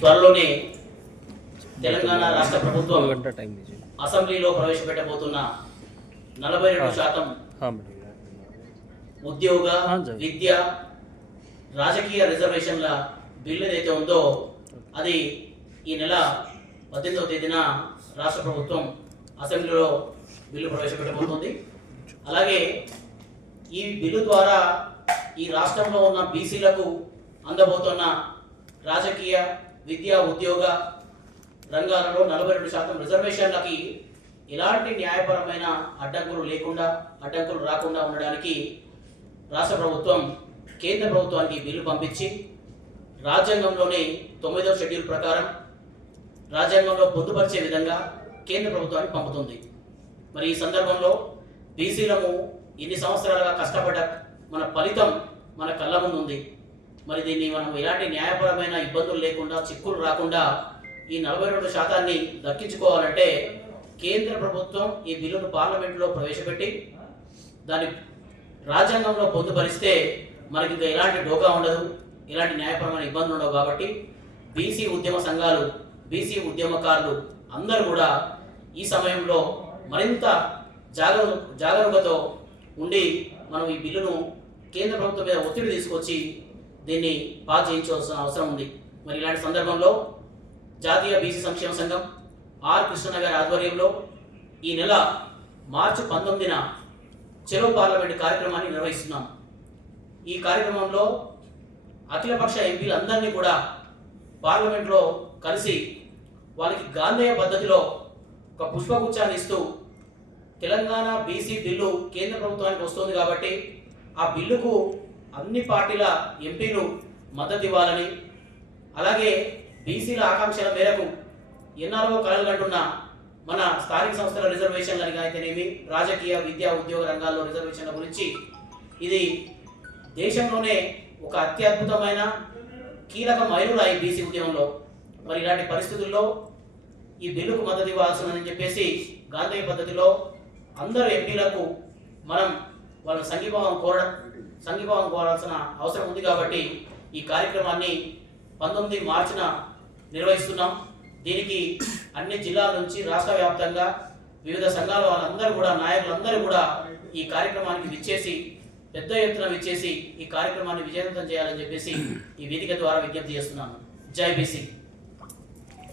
త్వరలోనే తెలంగాణ రాష్ట్ర ప్రభుత్వం అసెంబ్లీలో ప్రవేశపెట్టబోతున్న నలభై రెండు శాతం ఉద్యోగ విద్య రాజకీయ రిజర్వేషన్ల బిల్లు ఏదైతే ఉందో అది ఈ నెల పద్దెనిమిదవ తేదీన రాష్ట్ర ప్రభుత్వం అసెంబ్లీలో బిల్లు ప్రవేశపెట్టబోతుంది. అలాగే ఈ బిల్లు ద్వారా ఈ రాష్ట్రంలో ఉన్న బీసీలకు అందబోతున్న రాజకీయ విద్య ఉద్యోగ రంగాలలో నలభై రెండు శాతం రిజర్వేషన్లకి ఎలాంటి న్యాయపరమైన అడ్డంకులు లేకుండా అడ్డంకులు రాకుండా ఉండడానికి రాష్ట్ర ప్రభుత్వం కేంద్ర ప్రభుత్వానికి బిల్లు పంపించి రాజ్యాంగంలోని తొమ్మిదవ షెడ్యూల్ ప్రకారం రాజ్యాంగంలో పొందుపరిచే విధంగా కేంద్ర ప్రభుత్వానికి పంపుతుంది. మరి ఈ సందర్భంలో బీసీలము ఇన్ని సంవత్సరాలుగా కష్టపడ్డ మన ఫలితం మన కళ్ళ ముందు ఉంది. మరి దీన్ని మనం ఎలాంటి న్యాయపరమైన ఇబ్బందులు లేకుండా చిక్కులు రాకుండా ఈ నలభై రెండు శాతాన్ని దక్కించుకోవాలంటే కేంద్ర ప్రభుత్వం ఈ బిల్లును పార్లమెంట్లో ప్రవేశపెట్టి దాని రాజ్యాంగంలో పొందుపరిస్తే మనకి ఇంకా ఎలాంటి డోకా ఉండదు ఎలాంటి న్యాయపరమైన ఇబ్బందులు ఉండవు కాబట్టి బీసీ ఉద్యమ సంఘాలు బీసీ ఉద్యమకారులు అందరూ కూడా ఈ సమయంలో మరింత జాగరూ జాగరూకతో ఉండి మనం ఈ బిల్లును కేంద్ర ప్రభుత్వం మీద ఒత్తిడి తీసుకొచ్చి దీన్ని పాస్ చేయించవలసిన అవసరం ఉంది. మరి ఇలాంటి సందర్భంలో జాతీయ బీసీ సంక్షేమ సంఘం ఆర్ కృష్ణ గారి ఆధ్వర్యంలో ఈ నెల మార్చి పంతొమ్మిదిన చెలో పార్లమెంట్ కార్యక్రమాన్ని నిర్వహిస్తున్నాం. ఈ కార్యక్రమంలో అఖిలపక్ష ఎంపీలందరినీ కూడా పార్లమెంట్లో కలిసి వాళ్ళకి గాంధేయ పద్ధతిలో ఒక పుష్పగుచ్చాన్ని ఇస్తూ తెలంగాణ బీసీ బిల్లు కేంద్ర ప్రభుత్వానికి వస్తుంది కాబట్టి ఆ బిల్లుకు అన్ని పార్టీల ఎంపీలు మద్దతు ఇవ్వాలని అలాగే బీసీల ఆకాంక్షల మేరకు ఎన్నారో కలగంటున్న కంటున్న మన స్థానిక సంస్థల రిజర్వేషన్లని అయితేనేమి రాజకీయ విద్యా ఉద్యోగ రంగాల్లో రిజర్వేషన్ల గురించి ఇది దేశంలోనే ఒక అత్యద్భుతమైన కీలక మైలురాయి బీసీ ఉద్యమంలో. మరి ఇలాంటి పరిస్థితుల్లో ఈ బిల్లుకు మద్దతు ఇవ్వాల్సిందని చెప్పేసి గాంధీ పద్ధతిలో అందరు ఎంపీలకు మనం వాళ్ళ సంఘీభావం కోరడం సంఘీభావం కోరాల్సిన అవసరం ఉంది కాబట్టి ఈ కార్యక్రమాన్ని పంతొమ్మిది మార్చిన నిర్వహిస్తున్నాం. దీనికి అన్ని జిల్లాల నుంచి రాష్ట్ర వ్యాప్తంగా వివిధ సంఘాల వాళ్ళందరూ కూడా నాయకులందరూ కూడా ఈ కార్యక్రమానికి విచ్చేసి పెద్ద ఎత్తున విచ్చేసి ఈ కార్యక్రమాన్ని విజయవంతం చేయాలని చెప్పేసి ఈ వేదిక ద్వారా విజ్ఞప్తి చేస్తున్నాను. జై బీసీ.